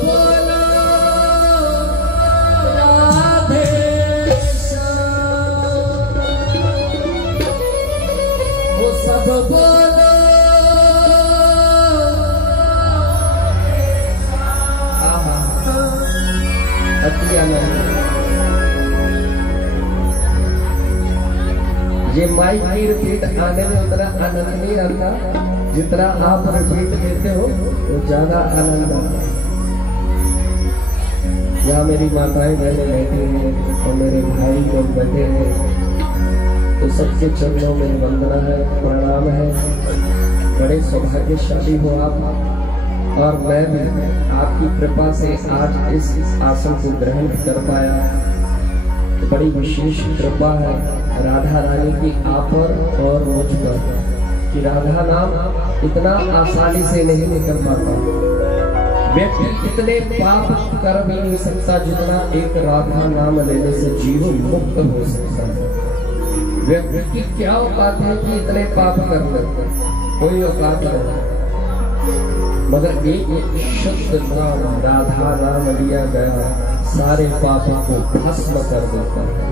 बोलो राधे श्याम, वो सब बोलो अति आनंद। ये माइक की रिपीट आने में उतना आनंद नहीं आता जितना आप रिपीट देते हो तो ज्यादा आनंद आता। यहाँ मेरी माताएं बहनें बैठी हैं और मेरे भाई लोग बैठे हैं, तो सबके चरणों में वंदना है, प्रणाम है। बड़े सौभाग्यशाली हो आप, और मैं भी आपकी कृपा से आज इस आसन को ग्रहण कर पाया। तो बड़ी विशेष कृपा है राधा रानी की आप पर और मुझ पर, कि राधा नाम इतना आसानी से नहीं निकल पाता। व्यक्ति इतने पाप कर भी नहीं सकता जितना एक राधा नाम लेने से जीवन मुक्त हो सकता है। व्यक्ति की क्या औकात है कि इतने पाप कर ले, कोई औकात नहीं, मगर एक शुद्ध नाम राधा नाम लिया गया सारे पापों को भस्म कर देता है।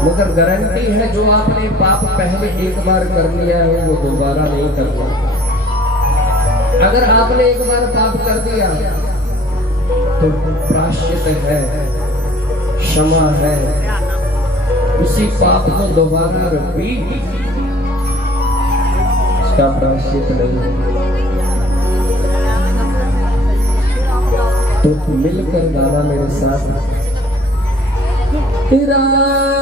मगर गारंटी है जो आपने पाप पहले एक बार कर लिया है वो दोबारा नहीं करना। अगर आपने एक बार पाप कर दिया तो प्रायश्चित है, क्षमा है, उसी पाप को दोबारा रिपीट, इसका प्रायश्चित नहीं है। तो मिलकर गाना मेरे साथ, राधा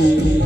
श्री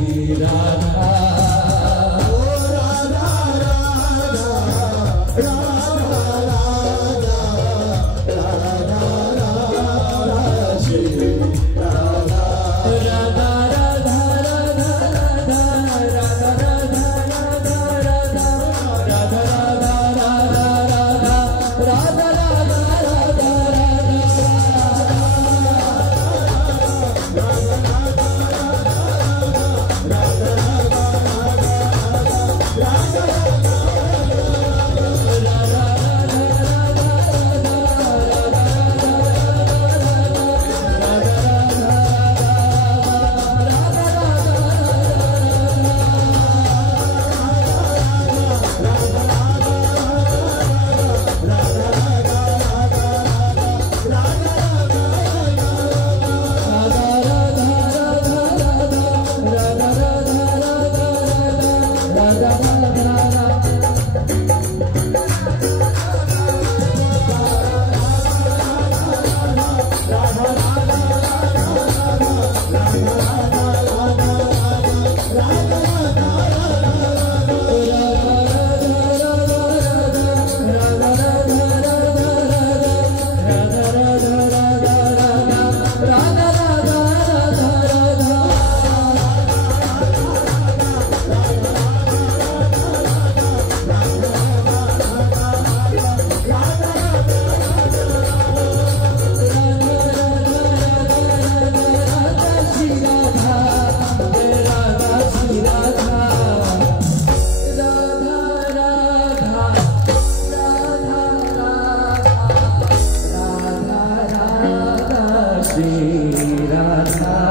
राधा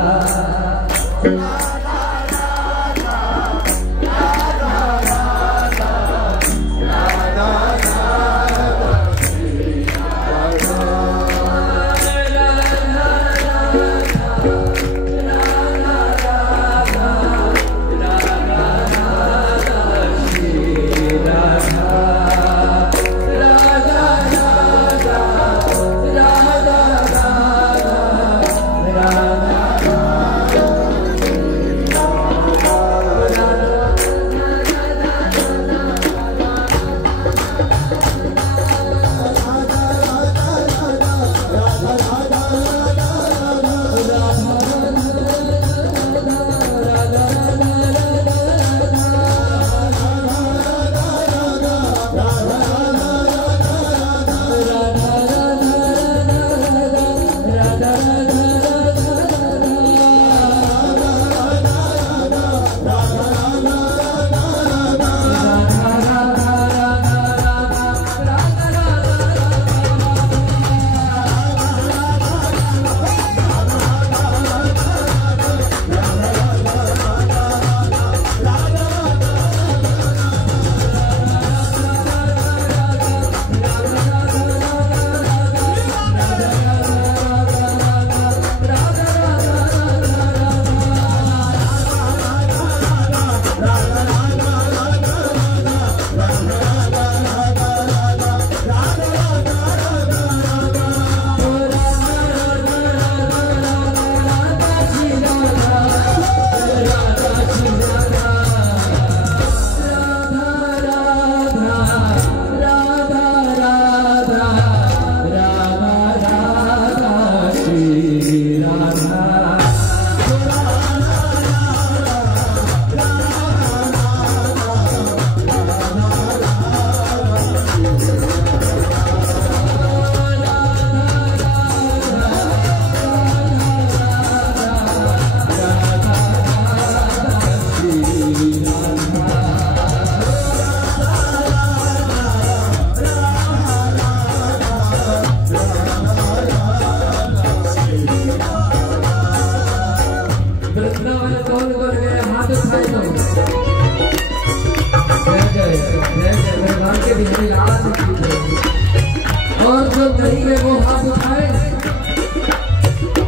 और जो नहीं गए वो हाथ उठाए,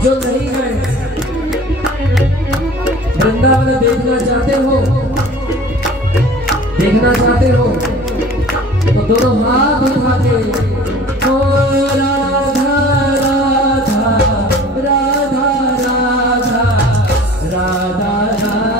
जो नहीं गए वृंदावन देखना चाहते हो, देखना चाहते हो तो दोनों हाथ उठा के ओ राधा राधा राधा राधा राधा राधा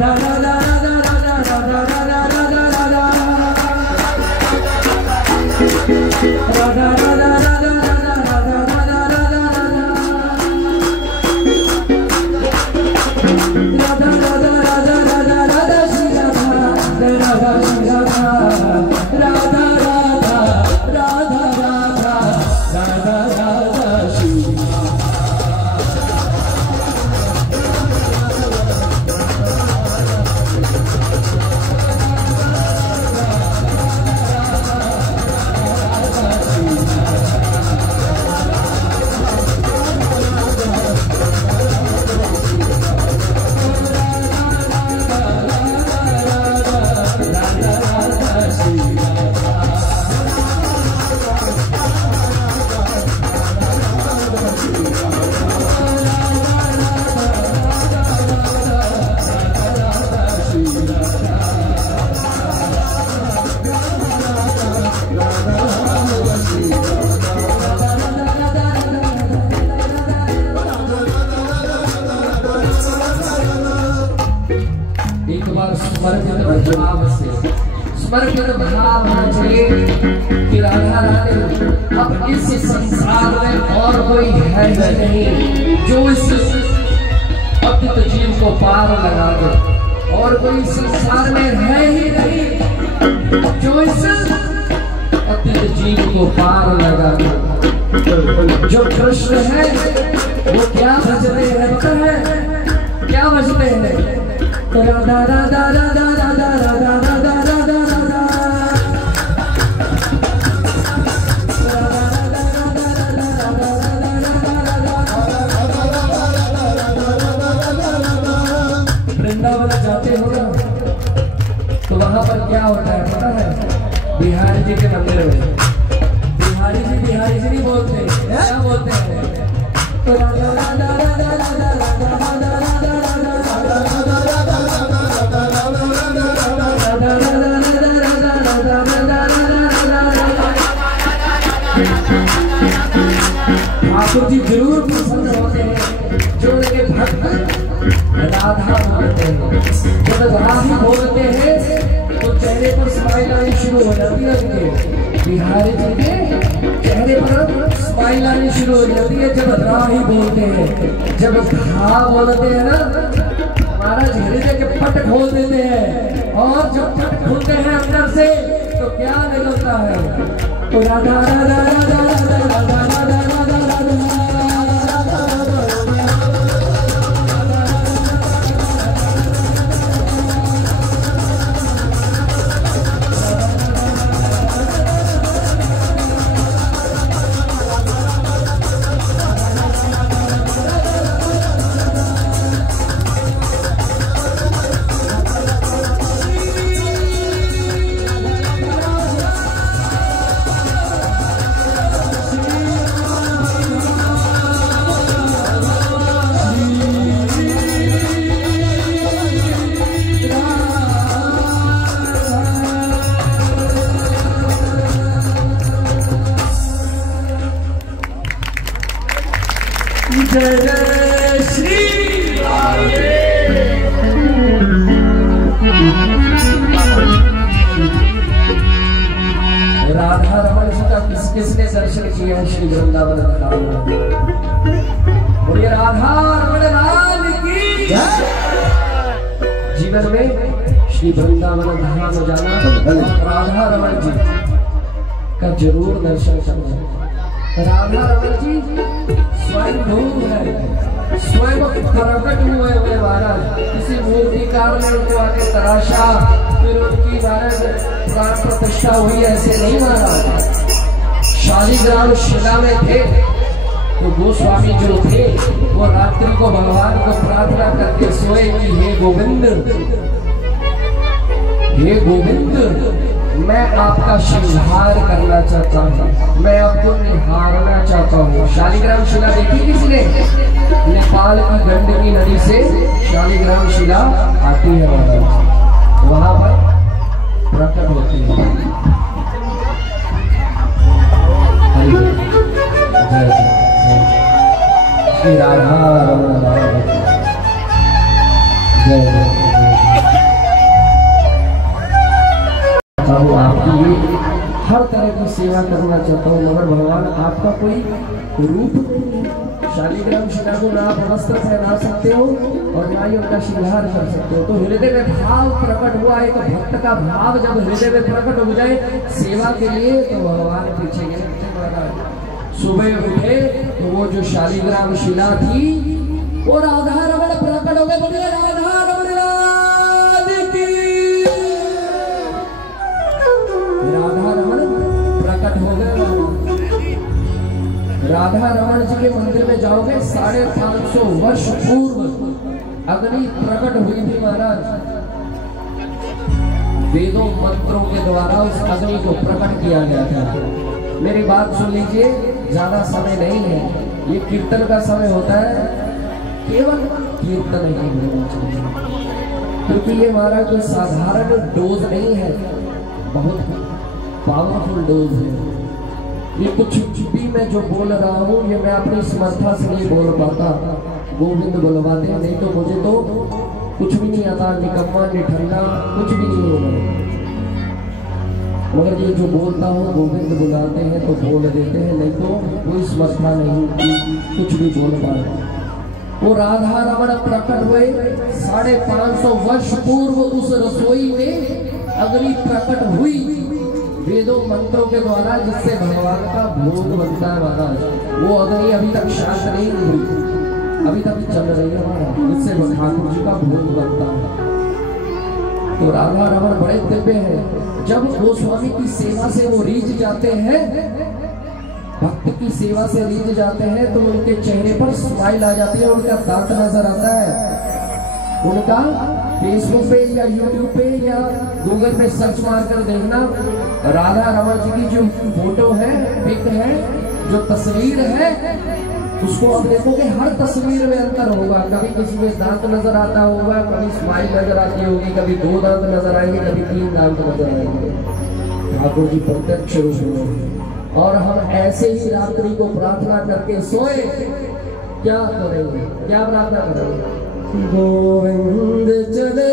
राधा राधा राधा राधा राधा राधा राधा राधा राधा समर्पित भाव होना चाहिए कि राधा रानी अब इस संसार में और कोई है नहीं जो इस अद्भुत जीव को पार लगा दे, और कोई संसार में है ही नहीं जो इस अद्भुत जीव को पार लगा दे। जो कृष्ण है वो क्या भजते हैं पता है, क्या भजते हैं? राधा राधा राधा राधा राधा राधा वृंदावन जाते हो ना तो वहां पर क्या होता है पता है? बिहारी जी के मंदिर में बिहारी जी नहीं बोलते, क्या बोलते हैं? तो राधा राधा राधा राधा राधा राधा ठाकुर जी जरूर पसंद होते हैं जो उनके भक्त राधा बोलते हैं। जब राधा बोलते हैं तो चेहरे पर स्माइल आनी शुरू हो जाती है उनके, बिहारी जी के चेहरे पर स्माइल आनी शुरू हो जाती है जब राही बोलते हैं। जब धा बोलते हैं ना महाराज हृदय के पट खोल देते हैं, और जब पट खोलते हैं अंदर से तो क्या निकलता है? तो राधा राधा राधा राधा राधा राधा जय श्री राधा रमण जी का किसने दर्शन किया है श्री वृंदावन धाम में? बोलिए राधा रमण लाल की जय। जीवन में श्री वृंदावन धाम जाना, राधा रमण जी का जरूर दर्शन करना। राधा रमण जी स्वयं भूम है, स्वयं प्रकट हुए महाराज। किसी मूर्तिकार ने उनको आके तराशा, फिर उनकी महाराज प्राण प्रतिष्ठा हुई, ऐसे नहीं महाराज। शालिग्राम शिला में थे तो गोस्वामी जो थे वो रात्रि को भगवान को प्रार्थना करके सोए कि हे गोविंद मैं आपका श्रृंगार करना चाहता हूँ, मैं आपको निहारना चाहता हूँ। शालिग्राम शिला देखी किसने? नेपाल की गंडकी नदी से शालिग्राम शिला आती है, वहां पर प्रकट होती है। श्री राधा रमण जय जय। सेवा करना चाहता हूँ, मगर भगवान आपका कोई रूप नहीं है। शालिग्राम शिला को ना आप वस्त्र पहना सकते हो और ना ही उनका श्रृंगार कर सकते हो। तो हृदय में भाव प्रकट हुआ, एक भक्त का भाव जब हृदय में प्रकट हो जाए सेवा के लिए, तो भगवान पीछे गए। सुबह उठे तो वो जो शालिग्राम शिला थी वो राधा रमण प्रकट हो गए। बोले राधा रमण की, राधा रमण प्रकट हो गए। राधा रमण जी के मंदिर में जाओगे 550 वर्ष पूर्व अग्नि प्रकट हुई थी महाराज। वेदों मंत्रों के द्वारा उस अग्नि को प्रकट किया गया था। मेरी बात सुन लीजिए, ज्यादा समय नहीं है, ये कीर्तन का समय होता है, केवल कीर्तन ही होना चाहिए, क्योंकि ये हमारा कोई साधारण डोज नहीं है, बहुत पावरफुल डोज है। ये कुछ भी मैं जो बोल रहा हूँ ये मैं अपनी समर्था से नहीं बोल पाता, गोविंद बुलवाते, नहीं तो मुझे तो कुछ भी नहीं आता, निकम्मा निठल्ला कुछ भी नहीं होगा। मगर ये जो बोलता हूँ गोविंद बुलाते हैं तो बोल देते हैं, नहीं तो कोई समर्था नहीं कुछ भी बोल पाए। वो राधा रमण प्रकट हुए 550 वर्ष पूर्व उस रसोई में अग्नि प्रकट हुई वेदों मंत्रों के द्वारा, जिससे भगवान का भोग बनता है महाराज। वो अग्नि अभी तक शांत नहीं हुई, अभी तक चल रही है हमारा, जिससे ठाकुर जी का भोग बनता है। तो राधा रमण बड़े दिव्य हैं। जब गोस्वामी की सेवा से वो रीझ जाते हैं, भक्त की सेवा से रीझ जाते हैं, तो उनके चेहरे पर स्माइल आ जाती है, उनका दांत नजर आता है। उनका फेसबुक पे या यूट्यूब पे या गूगल पे सर्च मार कर देखना, राधा रमण जी की जो फोटो है, पिक है, जो तस्वीर है, उसको आप देखोगे हर तस्वीर में अंतर होगा। कभी किसी में दांत नजर आता होगा, कभी स्माइल नजर आती होगी, कभी 2 दांत नजर आएंगे, कभी 3 दांत नजर आएंगे। ठाकुर जी प्रत्यक्ष रूप में। और हम ऐसे ही रात्रि को प्रार्थना करके सोए, क्या करेंगे, क्या प्रार्थना करेंगे? गोविंद चले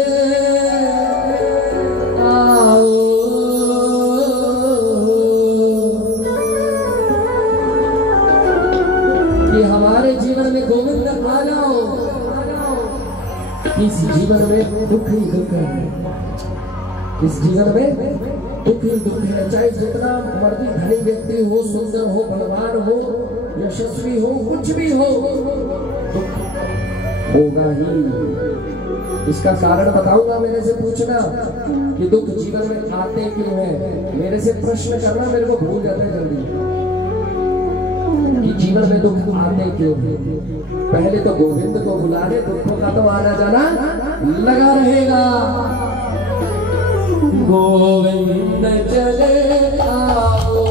आओ, कि हमारे जीवन में गोविंद आ जाओ। इस जीवन में दुख ही दुख है, इस जीवन में दुख ही दुख है। चाहे जितना मर्जी धनी व्यक्ति हो, सुंदर हो, बलवान हो, यशस्वी हो, कुछ भी हो, दुख होगा ही। इसका कारण बताऊंगा, मेरे से पूछना कि दुख जीवन में आते क्यों हैं। मेरे से प्रश्न करना, मेरे को भूल जाता है जल्दी कि जीवन में दुख आते क्यों हैं। पहले तो गोविंद को बुलाने, दुखों का तो आना जाना लगा रहेगा। गोविंद चले आओ,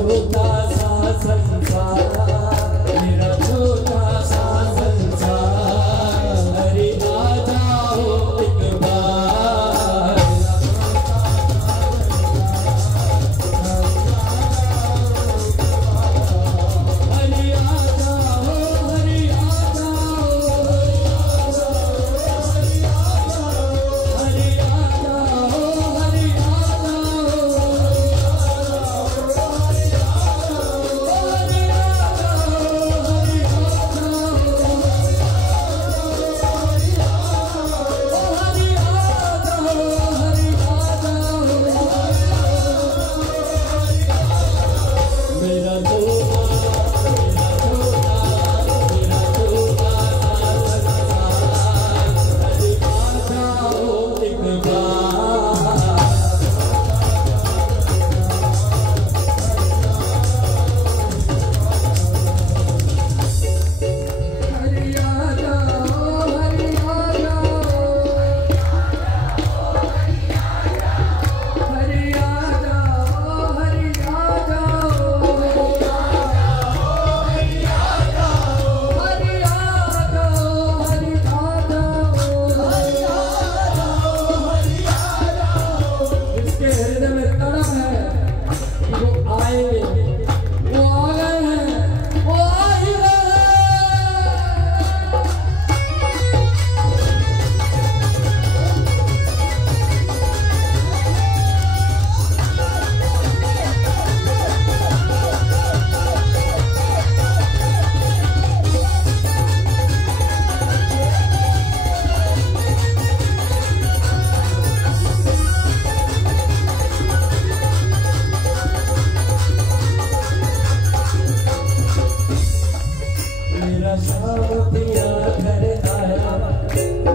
छोटा सा संसार, मेरा छोटा सा संसार, अरे आ जाओ एक बार। हरि आ जाओ, हरि आ जाओ, हरि आ जाओ, हरि आ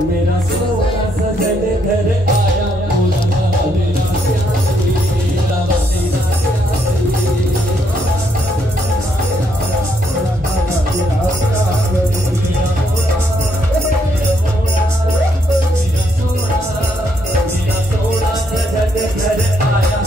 मेरा सोना सजन घर आया, मेरा प्यारी मेरा सोना सजन घर आया।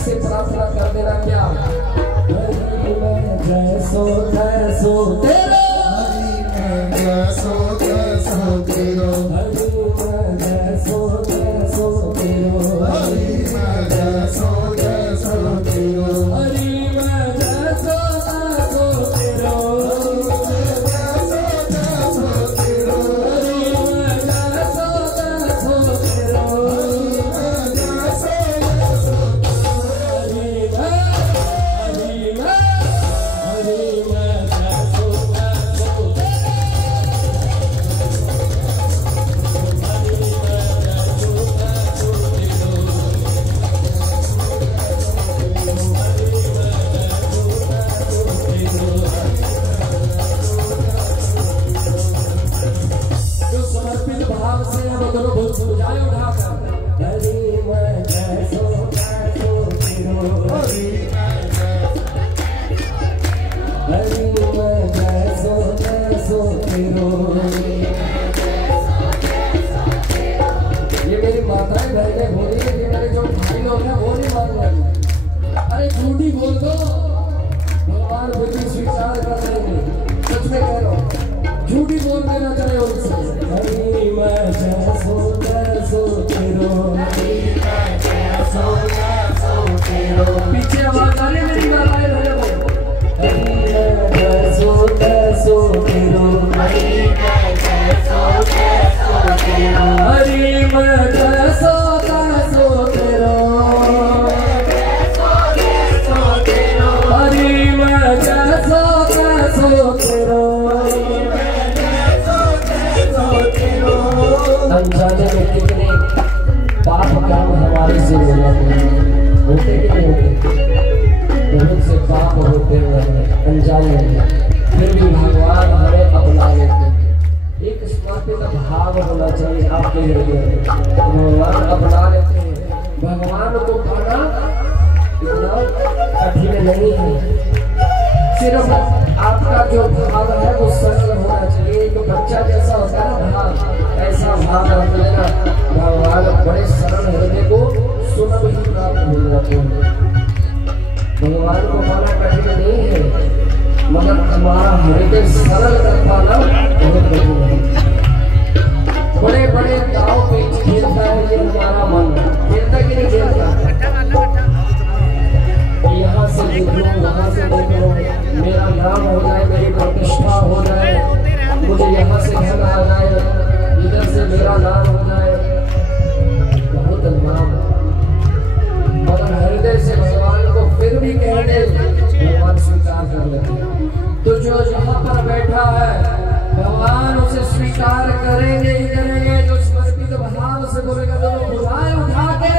से प्रार्थना कर देना क्या जैसो जैसो तेरा जैसो जैसो तेरा जैसो जैसो तेरा जैसो जैसो तेरा हरि मैं जैसो जैसो तेरा जैसो जैसो तेरा हरि मैं जैसो जैसो तेरा ये मेरी माताएं बहनें बोली, लेकिन मेरे जो भाई लोग हैं वो नहीं मान रहे। अरे झूठी बोल दो। जोर देना चाहे उनसे हरी मैं जैसो तैसो तेरो पीछे आवाज आ रही मेरी मालाएं रहे हो हरी मैं जैसो तैसो तेरो हरी मैं जैसो तैसो तेरो हरी मैं जैसो तैसो तेरो हरी मैं जैसो तैसो तेरो अनजाने में कितने पाप काम हमारे से होते कि नहीं होते बहुत से पाप होते हैं अनजाने में फिर भी भगवान हमें अपना लेते हैं। एक समर्पित भाव होना चाहिए आपके हृदय में भगवान अपना लेते हैं। भगवान को पाना इतना कठिन नहीं है सिर्फ आपका जो भाव है वो सरल होना चाहिए। एक बच्चा जैसा होता है ना भाव ऐसा भाव रख लेना भगवान बड़े सरल हृदय को सुलभ ही प्राप्त हो जाते हैं। भगवान को पाना कठिन नहीं है मगर हमारा हृदय सरल कर पाना बहुत कठिन है। बड़े बड़े दाव पेच खेलता है ये हमारा मन खेलता कि नहीं खेलता यहाँ से देख लो वहाँ से देख लो मेरा नाम हो जाए मेरी प्रतिष्ठा हो जाए मुझे यहाँ से घर आ जाए इधर से मेरा नाम हो जाए बहुत नाम मगर हृदय से भगवान को फिर भी कह दे भगवान स्वीकार कर लेते। तो जो यहाँ पर बैठा है भगवान उसे स्वीकार करेंगे ही करेंगे जो समर्पित भाव से बोलेगा दोनों भुजाएं उठा के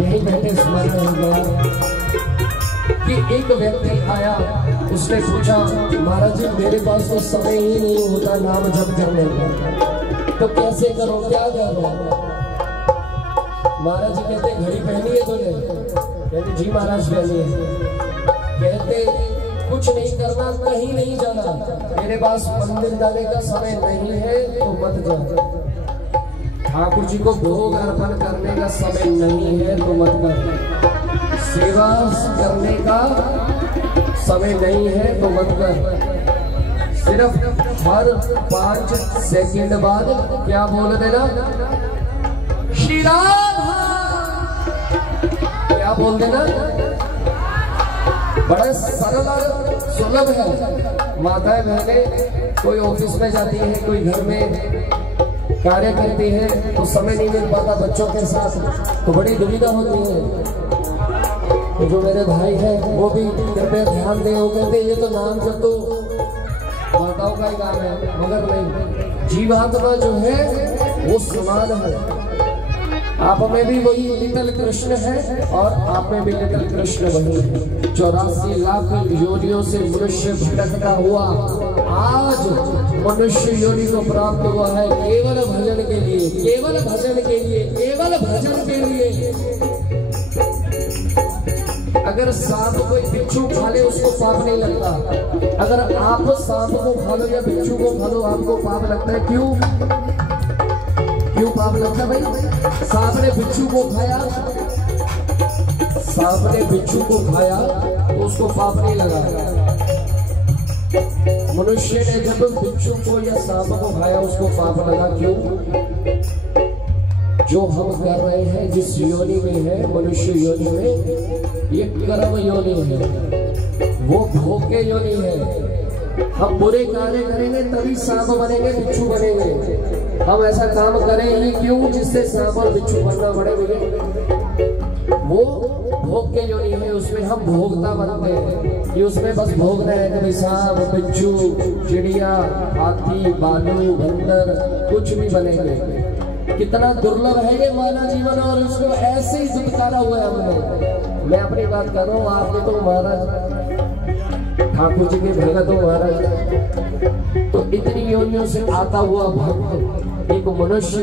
यही बैठे स्मरण हो गया कि एक व्यक्ति आया, उसने पूछा महाराज जी मेरे पास तो समय ही नहीं होता नाम जप करने का, तो कैसे करो, क्या करो? महाराज जी कहते घड़ी पहनी है तूने? कहते जी महाराज पहनी है। कहते कुछ नहीं करना, कहीं नहीं जाना, मेरे पास मंदिर जाने का समय नहीं है तो मत जा। ठाकुर जी को भोग अर्पण करने का समय नहीं है तो मत कर। सेवा करने का समय नहीं है तो मत कर। सिर्फ हर 5 सेकंड बाद क्या बोल देना? श्री राधा, क्या बोल देना? बड़ा सरल और सुलभ है। माताएं बहनें कोई ऑफिस में जाती है, कोई घर में कार्य करती है तो समय नहीं मिल पाता बच्चों के साथ, तो बड़ी दुविधा होती है। तो जो मेरे भाई हैं वो भी कृपया ध्यान दें। वो कहते ये तो नाम जब तो माताओं का ही काम है, मगर नहीं, जीवात्मा जो है वो समान है। आप में भी वही लिटिल कृष्ण है और आप में भी लिटिल कृष्ण वही है। 84 लाख योनियों से मनुष्य भटकता हुआ आज मनुष्य योनि को प्राप्त हुआ है केवल भजन के लिए, केवल भजन के लिए, केवल भजन के लिए। अगर सांप कोई बिच्छू खा ले उसको पाप नहीं लगता, अगर आप सांप को खा लो या बिच्छू को खा लो आपको पाप लगता है। क्यों क्यों पाप लगता है भाई? सांप ने बिच्छू को खाया, सांप ने बिच्छू को खाया तो उसको पाप नहीं लगा। मनुष्य ने जब बिच्छू को या सांप को खाया उसको पाप लगा। क्यों? जो हम कर रहे हैं जिस योनि में है, मनुष्य योनि में, ये कर्म योनि है, वो भोग के योनि है। हम बुरे कार्य करेंगे तभी सांप बनेंगे, बिच्छू बनेंगे। हम ऐसा काम करें ही क्यों जिससे सांप और बिच्छू बनना पड़े? वो भोग के योनि है, उसमें हम भोगता बनते हैं कि उसमें बस भोगना है। कभी सांप, बिच्छू, चिड़िया, हाथी, भालू, बंदर, कुछ भी बनेंगे। कितना दुर्लभ है ये मानव जीवन, और उसको ऐसे ही दुत्कारा हुआ है हमने। मैं अपनी बात कर रहा हूँ, आपने तो महाराज ठाकुर जी के भगत हो महाराज, तो इतनी योनियों से आता हुआ भक्त एक मनुष्य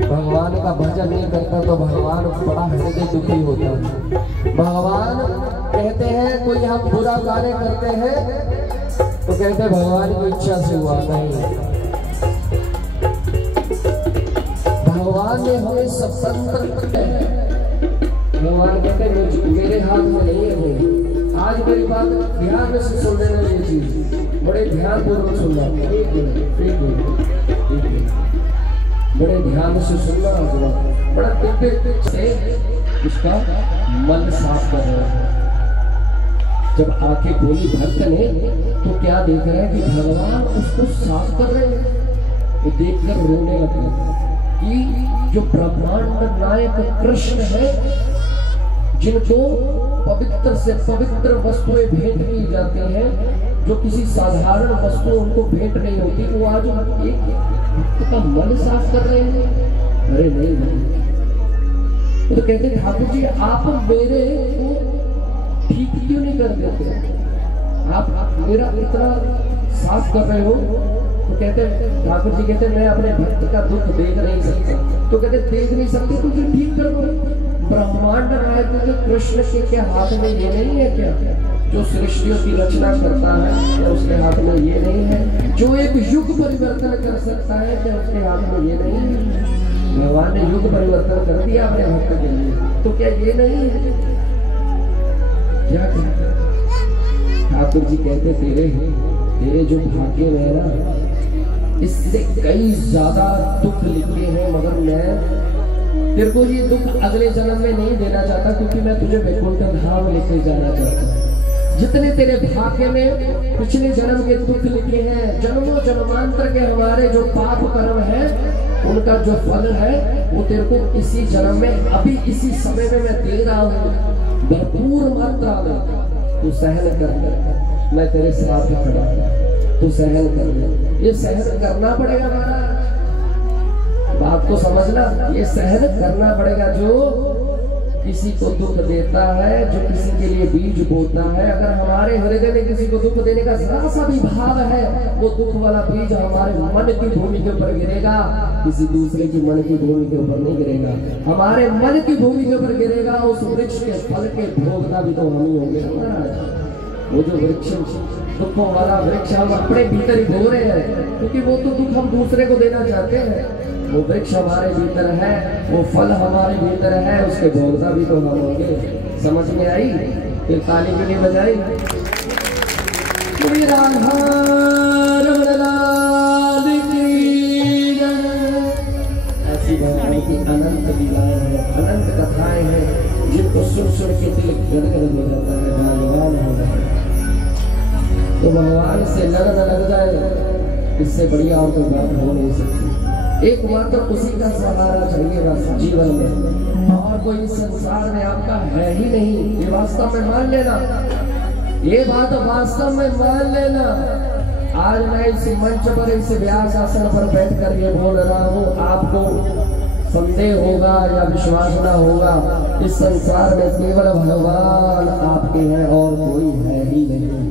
भगवान का भजन नहीं करता तो भगवान बड़ा हृदय दुखी होता है। भगवान कहते हैं कोई हम बुरा कार्य करते हैं तो कहते हैं भगवान की इच्छा से हुआ, नहीं, भगवान ने हमें स्वतंत्र किया। भगवान कहते हैं मेरे हाथ में नहीं है। आज मेरी बात ध्यान से सुन लेना, ये चीज बड़े ध्यान पूर्वक सुनना। एक मिनट बड़े ध्यान से सुनना। बड़ा दिव्य से उसका मन साफ कर रहे हैं। जब आके बोली भक्त ने तो क्या देख रहे हैं कि भगवान उसको साफ कर रहे हैं। वो देखकर रोने लगे कि जो ब्रह्मांड नायक कृष्ण है, जिनको पवित्र से पवित्र वस्तुएं भेंट की जाती हैं, जो किसी साधारण वस्तु उनको भेंट नहीं होती, वो आज एक भक्त का मन साफ कर रहे हैं। अरे नहीं, तो कहते ठाकुर जी आप मेरे को ठीक क्यों नहीं कर देते? आप मेरा इतना साफ कर रहे हो। तो कहते ठाकुर जी कहते मैं अपने भक्त का दुख देख नहीं सकता। तो कहते देख नहीं सकते तो फिर ठीक करो। ब्रह्मांड नायक जो कृष्ण के हाथ में ये नहीं है क्या? जो सृष्टियों की रचना करता है क्या उसके हाथ में ये नहीं है? जो एक युग परिवर्तन कर सकता है क्या उसके हाथ में ये नहीं है? भगवान ने युग परिवर्तन कर दिया अपने भक्त के लिए, तो क्या ये नहीं है? क्या ठाकुर जी कहते तेरे जो भाग्य में है ना, इससे कई ज्यादा दुख लिखे हैं, मगर मैं तेरे को ये दुख अगले जन्म में नहीं देना चाहता, क्योंकि मैं तुझे वैकुंठ धाम लेकर जाना चाहता हूँ। जितने तेरे भाग्य में पिछले जन्म के दुख लिखे हैं, जन्मों जन्मांतर के हमारे जो पाप कर्म है, उनका जो फल है वो तेरे को इसी जन्म में, अभी इसी समय में मैं दे रहा हूँ भरपूर मात्रा में। तू सहन कर, मैं तेरे साथ खड़ा हूं, तू सहन कर। ये सहन करना पड़ेगा महाराज, बात को समझना, ये सहन करना पड़ेगा। जो किसी को दुख देता है जो किसी के लिए बीज बोता है। अगर हमारे हृदय में किसी को दुख देने का जरा सा भी भाव है, वो दुख वाला बीज हमारे मन की भूमि के ऊपर गिरेगा, किसी दूसरे की मन की भूमि के ऊपर नहीं गिरेगा, हमारे मन की भूमि के ऊपर गिरेगा। उस वृक्ष के फल के भोगना भी तो हम ही होंगे महाराज। वो जो वृक्ष दुखों वाला वृक्ष हम अपने भीतर ही भोग रहे हैं, क्योंकि वो तो दुख हम दूसरे को देना चाहते हैं। वो वृक्ष हमारे भीतर है, वो फल हमारे भीतर है, उसके भोगता भी तो हम होंगे। समझ में आई? फिर ताली भी नहीं बजाई। ऐसी भगवान की अनंत लीलाएं हैं, अनंत कथाएं हैं, जिनको सुन सुन के दिल गदगद हो जाता है, भगवान हो जाता है। तो भगवान से लग जाए, इससे बढ़िया और कोई बात हो नहीं सकती। एकमात्र उसी का सहारा चाहिए बस जीवन में, और कोई संसार में आपका है ही नहीं। ये वास्तव में मान लेना, ये बात वास्तव में मान लेना। आज मैं इस मंच पर, इस व्यास आसन पर बैठकर ये बोल रहा हूँ, आपको संदेह होगा या विश्वास ना होगा, इस संसार में केवल भगवान आपके हैं, और कोई है ही नहीं,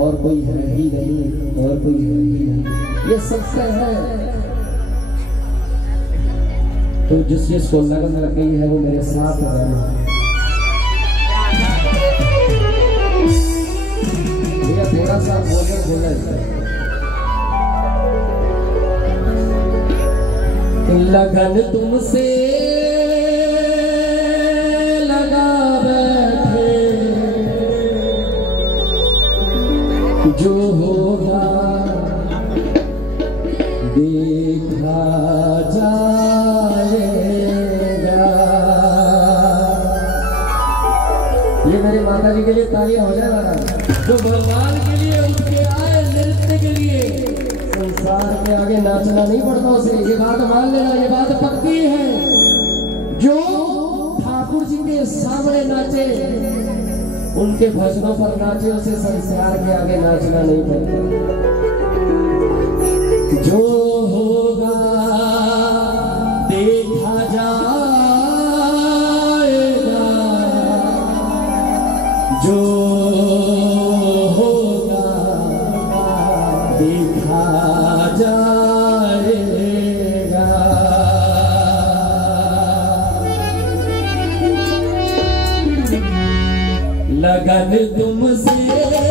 और कोई है ही नहीं, और कोई है ही नहीं। ये सत्य है। तो जिस जिसको लगन लग गई है वो मेरे साथ रहना। भैया थोड़ा सा बोलना लगन तुमसे लगा बैठे, जो होगा देखा जाएगा। ये मेरे माता जी के लिए तालियां हो जाए वाला, जो भगवान के लिए उनके आए नृत्य के लिए। संसार में आगे नाचना नहीं पड़ता उसे, ये बात मान लेना, ये बात पक्की है। जो ठाकुर जी के सामने नाचे, उनके भजनों पर नाचे, उसे संसार के आगे नाचना नहीं पड़ता। जो होगा देखा जाएगा, जो होगा देखा जाएगा। लगन तुमसे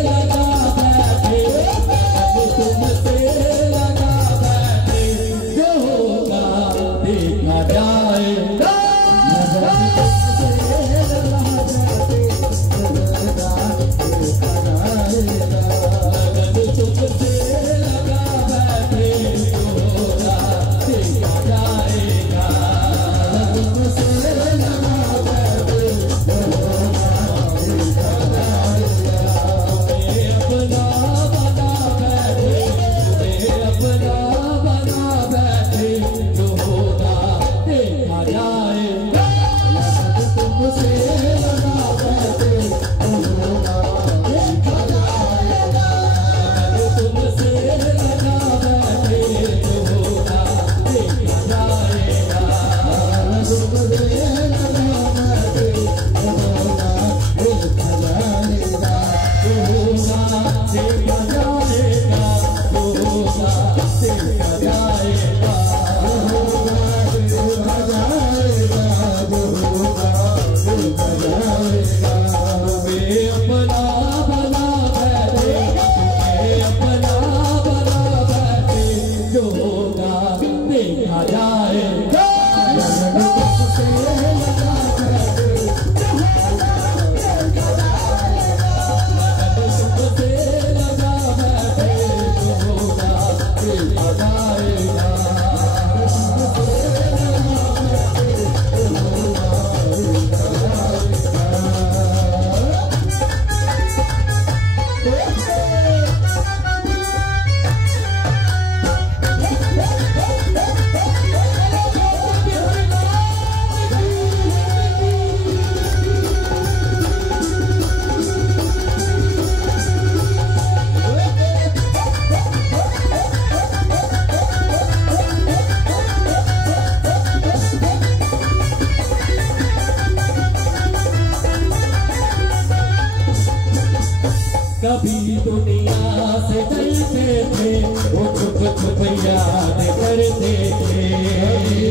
लगा बैठे, लगन तुमसे लगा बैठे, दुनिया से डरते थे, वो छुप छुप याद करते थे।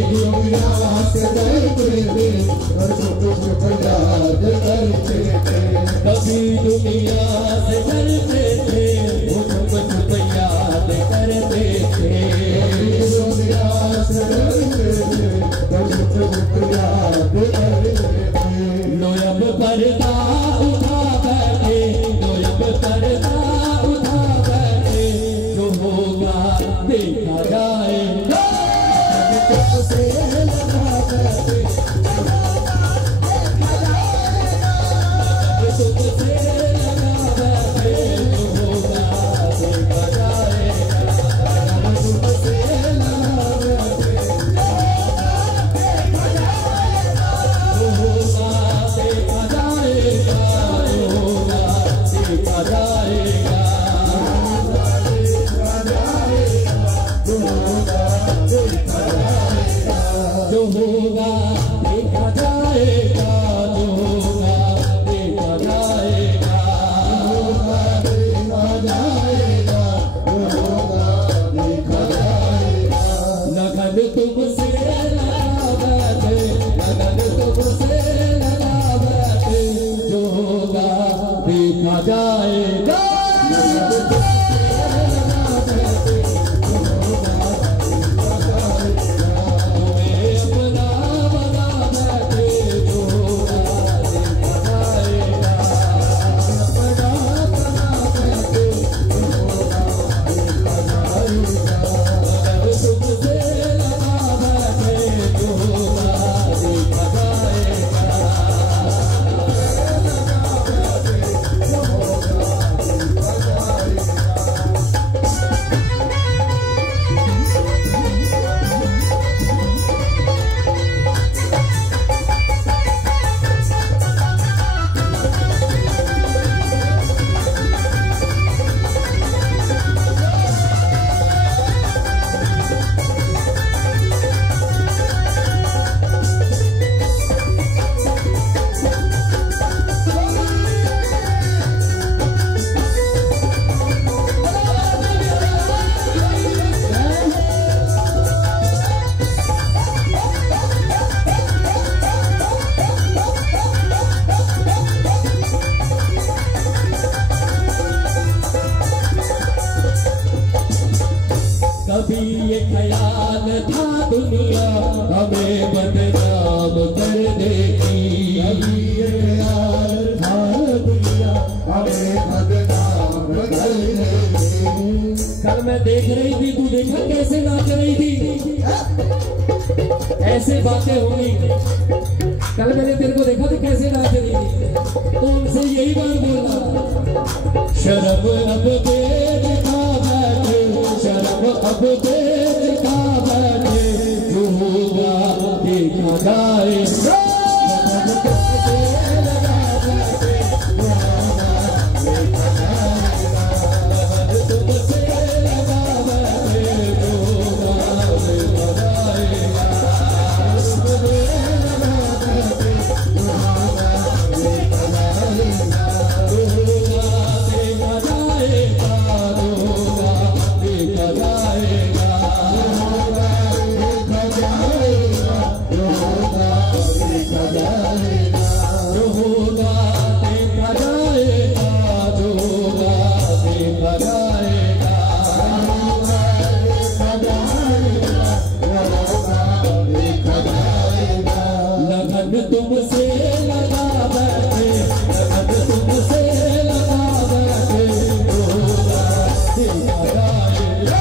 दुनिया से डरते थे, वो छुप छुप याद करते थे। कभी दुनिया से डरते थे, वो छुप छुप याद करते थे। दुनिया से डरते थे, वो छुप छुप याद करते थे। लोयब पर्दा उठा बैठे, लोयब पर्दा उठा बैठे, जो होगा देखा जाएगा। से लगा बैठे, तुझसे लगा बैठे, जो होगा देखा जाएगा। तुझसे लगा बैठे, जो होगा देखा जाएगा, जो होगा देखा जाएगा, जो होगा देखा जाएगा, जो होगा देखा जाएगा, जो होगा देखा जाएगा, होगा देखा जाएगा, जो होगा देखा जाएगा। लगन तुमसे लगा बैठे, लगन तुमसे लगा बैठे, जो होगा देखा जाएगा। कभी ये ख्याल था दुनिया हमें बदनाम कर देगी। कभी ये ख्याल था दुनिया हमें बदनाम कर देगी। कल मैं देख रही थी, तू देखा कैसे नाच रही थी? ऐसे बातें होंगी। कल मैंने तेरे को देखा तो कैसे नाच रही थी, तो उनसे यही बात बोला, शर्म अब बेदिखा बैठे, शर्म अब बेदिखा बैठे, जो होगा देखा जाएगा। तुमसे लगा बैठे, लगन तुमसे लगा बैठे, होगा देखा जाएगा। लगन तुमसे लगा बैठे, होगा देखा जाएगा। तुमसे लगा बैठे, होगा देखा जाएगा।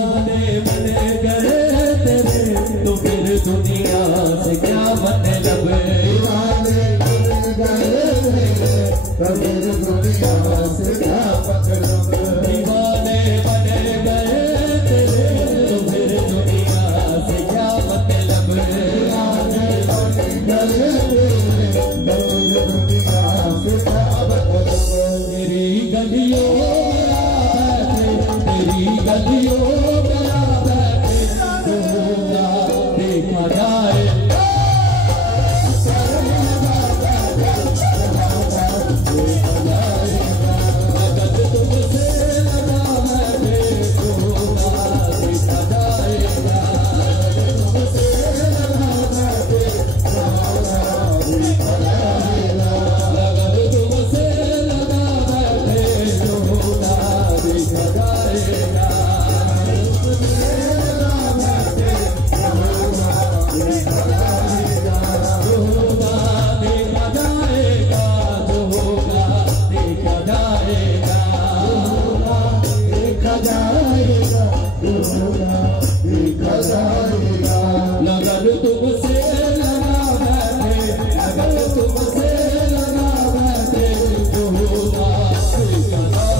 दीवाने बन गए तेरे तो फिर दुनिया से क्या मतलब, दीवाने बन गए तेरे तो फिर दुनिया से क्या मतलब, दीवाने बन गए तेरे तो फिर दुनिया से क्या मतलब, दीवाने बन गए तेरे तो फिर दुनिया से क्या मतलब। तेरी गलियों तेरी गलियों मेरा बैठे जो होगा देखा जाए, अगर तुमसे लगा बैठे जो होगा देखा जाएगा, तुमसे लगा बैठे जो होगा देखा जाएगा, अगर तुमसे लगा बैठे जो होगा देखा जाएगा, जो होगा देखा जाएगा, जो होगा देखा जाएगा, देखा जाएगा, जो होगा देखा जाएगा। अगर तुमसे लगा बैठे, अगर तुमसे लगा बैठे जो होगा देखा जाएगा,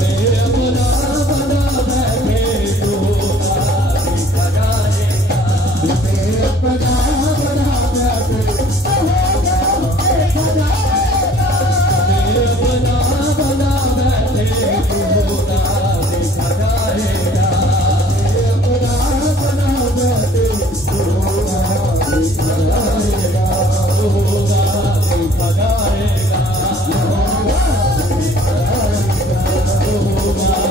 मेरे अपना बना बैठे जो होगा देखा जाएगा, मेरे बना बना बैठे मेरे अपना बना बैठे जो होगा देखा जाएगा, बना बना बैठे जो होगा देखा जाएगा, जो होगा देखा जाएगा, जो होगा देखा जाएगा, जो होगा देखा जाएगा, जो होगा देखा जाएगा, जो होगा देखा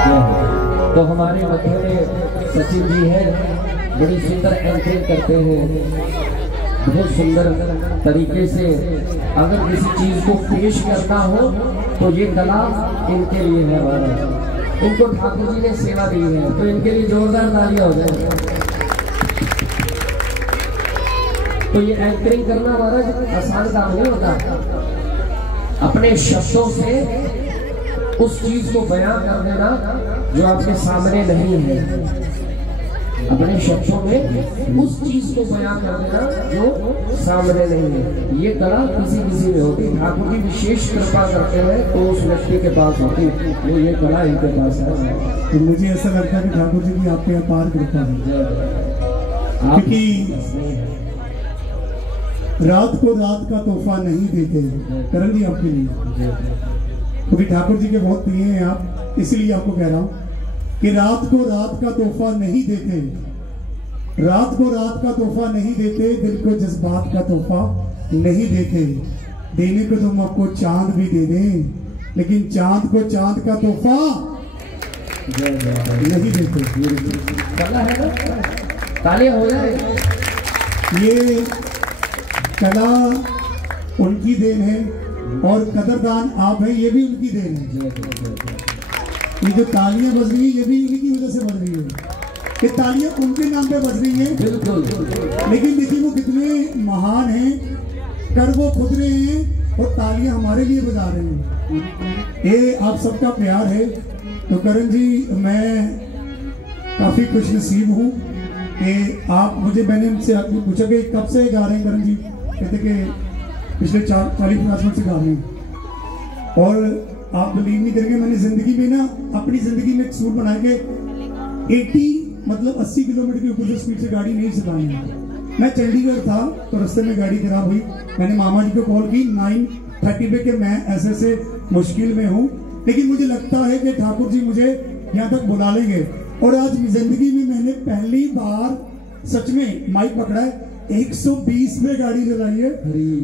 जाएगा। तो हमारे मध्य में सचिन जी हैं, बड़ी सुंदर एंकरिंग करते हैं, बहुत सुंदर तरीके से अगर किसी चीज को पेश करना हो तो ये कला इनके लिए है हमारा। इनको ठाकुर जी ने सेवा दी है तो इनके लिए जोरदार तालियां हो जाए। तो ये एंकरिंग करना हमारा आसान काम नहीं होता, अपने शब्दों से उस चीज को बयां कर देना जो आपके सामने नहीं है, अपने शब्दों में उस चीज को बयां कर देना जो सामने नहीं है। ये कला किसी किसी में होती, ठाकुर जी विशेष कृपा करते हैं तो उस व्यक्ति के पास होती, वो ये कला इनके पास है। तो मुझे ऐसा लगता है कि ठाकुर जी की आप पे अपार कृपा है, क्योंकि रात को रात का तोहफा नहीं देते करण जी आपके लिए, क्योंकि ठाकुर जी के बहुत प्रिय हैं आप, इसलिए आपको कह रहा हूं कि रात को रात का तोहफा नहीं देते, रात को रात का तोहफा नहीं देते, दिल को जज्बात का तोहफा नहीं देते। देने को तुम आपको चांद भी दे दें, लेकिन चांद को चांद का तोहफा नहीं देते। कला है ना, तालियां हो जाए। ये कला उनकी देन है और कदरदान आप है, ये भी उनकी देन है। ये जो तालियां बज रही है ये भी इन्हीं की वजह से बज रही है, कि तालियां उनके नाम पे बज रही है। बिल्कुल, लेकिन देखिए वो कितने महान हैं, कर वो खुद रहे हैं और तालियां हमारे लिए बजा रहे हैं। ये आप सबका प्यार है। तो करण जी मैं काफी खुश नसीब हूँ कि आप मुझे, मैंने उनसे पूछा कि कब से गा रहे हैं करण जी, कहते कि पिछले 40-50 मिनट से गा रहे हैं। और आप बिलीव नहीं करेंगे, मैंने जिंदगी में ना अपनी जिंदगी में एक सूट बनाया कि 80 किलोमीटर के ऊपर से स्पीड से गाड़ी नहीं चलानी है। मैं चंडीगढ़ था तो रास्ते में गाड़ी खराब हुई, मैंने मामा जी को कॉल की 9:30 पे कि मैं ऐसे मुश्किल में हूँ, लेकिन मुझे लगता है कि ठाकुर जी मुझे यहाँ तक बुला लेंगे। और आज जिंदगी में मैंने पहली बार सच में माइक पकड़ा है, 120 में गाड़ी चलाई है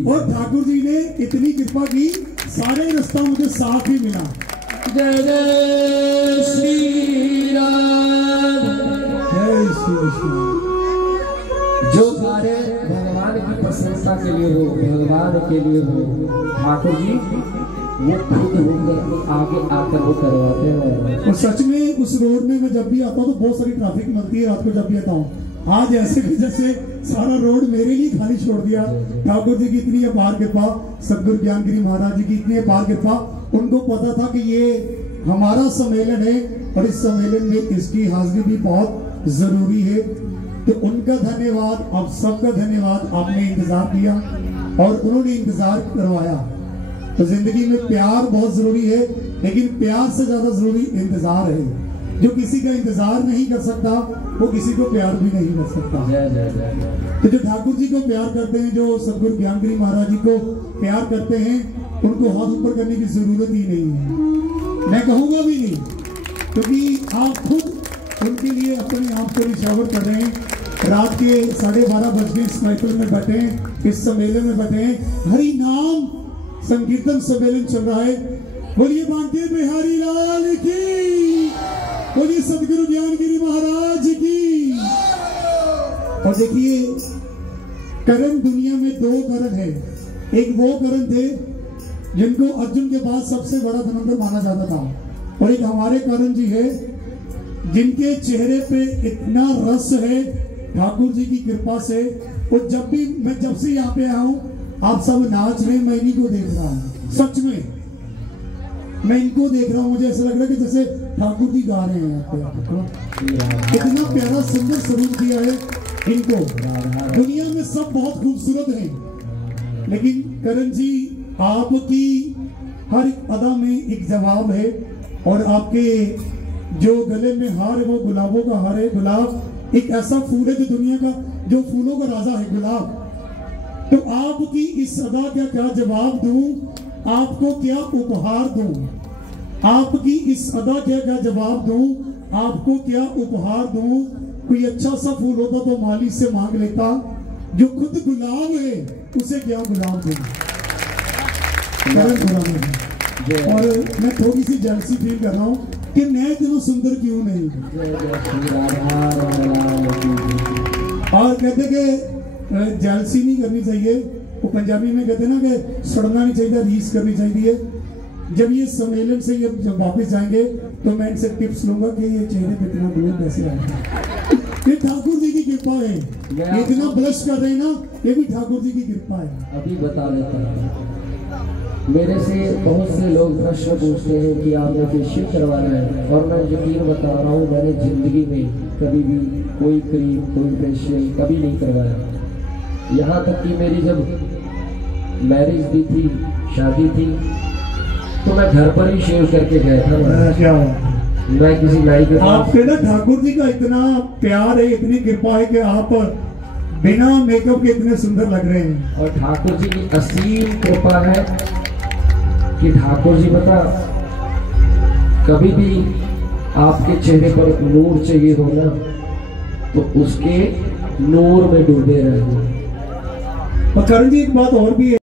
और ठाकुर जी ने इतनी कृपा की, सारे रास्ता मुझे साफ ही मिला। जय जय श्री राम, जय श्री कृष्ण। जो कार्य भगवान की प्रशंसा के लिए हो, भगवान के लिए हो, ठाकुर जी वो खुद होकर आगे आकर वो करवाते हैं। और सच में उस रोड में मैं जब भी आता हूँ तो बहुत सारी ट्रैफिक मिलती है रात को जब भी आता हूँ। आज ऐसे की जैसे सारा रोड मेरे लिए खाली छोड़ दिया। ठाकुर जी की इतनी अपार कृपा, सदगुरु ज्ञानगिरी महाराज जी की इतनी अपार कृपा। उनको पता था कि ये हमारा सम्मेलन है और इस सम्मेलन में इसकी हाजिरी भी बहुत जरूरी है, तो उनका धन्यवाद, आप सबका धन्यवाद। आपने इंतजार किया और उन्होंने इंतजार करवाया। तो जिंदगी में प्यार बहुत जरूरी है, लेकिन प्यार से ज्यादा जरूरी इंतजार है। जो किसी का इंतजार नहीं कर सकता वो किसी को प्यार भी नहीं कर सकता। तो जो ठाकुर जी को प्यार करते हैं, जो सदगुरु ज्ञानगिरी महाराज जी को प्यार करते हैं, उनको हाथ ऊपर करने की जरूरत ही नहीं है, मैं कहूंगा भी नहीं, क्योंकि आप खुद उनके लिए अपने आप को निशावर कर रहे हैं। रात के 12:30 बजे इस महफिल में बैठे हैं, इस सम्मेलन में बैठे हैं, हरि नाम संकीर्तन सम्मेलन चल रहा है। बोलिए बांके बिहारी लाल की, बोलिए सदगुरु ज्ञानगिरी महाराज की। और देखिए, करण दुनिया में 2 करण है। एक वो करण थे जिनको अर्जुन के बाद सबसे बड़ा धनुर्धर माना जाता था, और एक हमारे करण जी है जिनके चेहरे पे इतना रस है ठाकुर जी की कृपा से। और जब से यहाँ पे आया हूँ, आप सब नाच रहे, मैं इन्हीं को देख रहा हूँ। सच में मैं इनको देख रहा हूँ, मुझे ऐसा लग रहा है कि जैसे ठाकुर जी गा रहे हैं यहाँ पे। इतना प्यारा सुंदर स्वरूप दिया है इनको। दुनिया में सब बहुत खूबसूरत हैं, लेकिन करण जी आपकी हर एक अदा में एक जवाब है। और आपके जो गले में हार है वो गुलाबों का हार है। गुलाब एक ऐसा फूल है जो दुनिया का, जो फूलों का राजा है गुलाब। तो आपकी इस अदा का क्या जवाब दूं, आपको क्या उपहार दूं, आपकी इस अदा का क्या जवाब दूं, आपको क्या उपहार दूं। कोई अच्छा सा फूल होता तो माली से मांग लेता, जो खुद गुलाब है उसे क्या गुलाब दूं। और मैं थोड़ी सी जेलसी फील कर रहा हूँ कि मैं इतना सुंदर क्यों नहीं। और कहते कि जेलसी नहीं करनी चाहिए, वो पंजाबी में कहते ना कि सड़ना नहीं चाहिए, रीस करनी चाहिए। जब ये सम्मेलन से जब वापस जाएंगे तो मैं इनसे टिप्स लूंगा कि ये चेहरे पे इतना ग्लो कैसे आएगा। ये ठाकुर जी की कृपा है, ये इतना ब्लश कर रहे हैं ना, ये भी ठाकुर जी की कृपा है। अभी बता देता हूँ, मेरे से बहुत से लोग प्रश्न पूछते हैं कि आपने फेशियल करवाना है, और मैं यकीन बता रहा हूँ मैंने जिंदगी में कभी भी कोई क्रीम, कोई फेशियल कभी नहीं करवाया। यहाँ तक कि मेरी जब मैरिज भी थी, शादी थी, तो मैं घर पर ही शेव करके गया था। क्या मैं किसी नाई के आपके ना ठाकुर जी का इतना प्यार है, इतनी कृपा है कि आप बिना मेकअप के इतने सुंदर लग रहे हैं। और ठाकुर जी की असीम कृपा है कि ठाकुर जी पता, कभी भी आपके चेहरे पर नूर चाहिए हो ना, तो उसके नूर में डूबे रहे। और करण जी एक बात और भी है।